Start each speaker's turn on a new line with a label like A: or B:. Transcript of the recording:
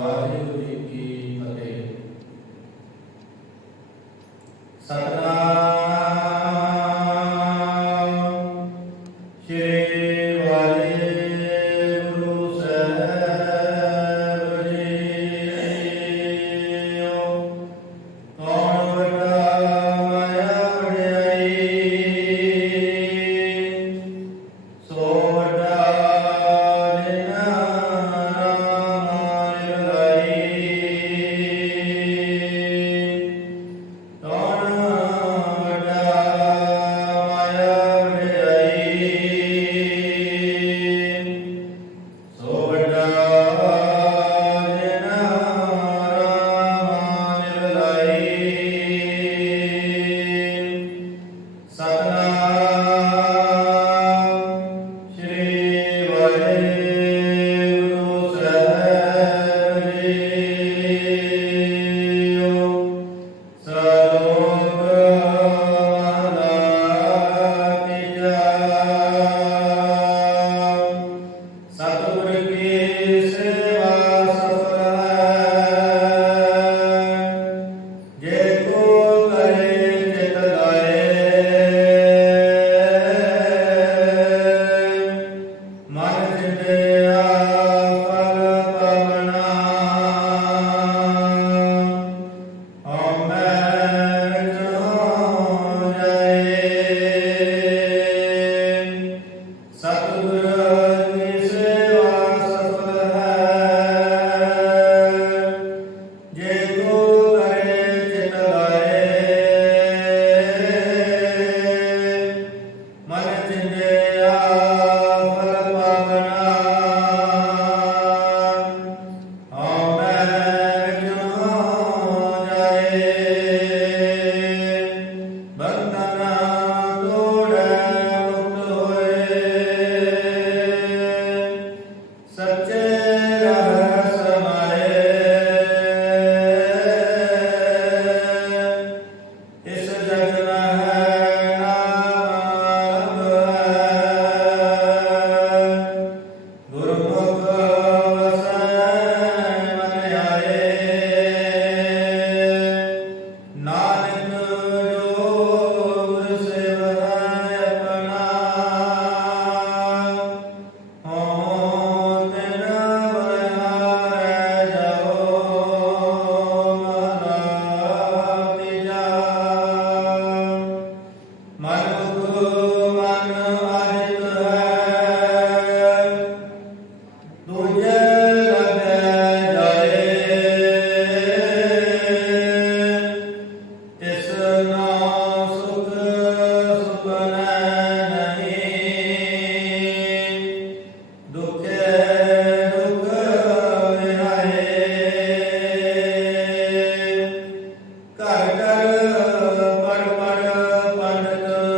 A: Hallelujah. Mann Amen.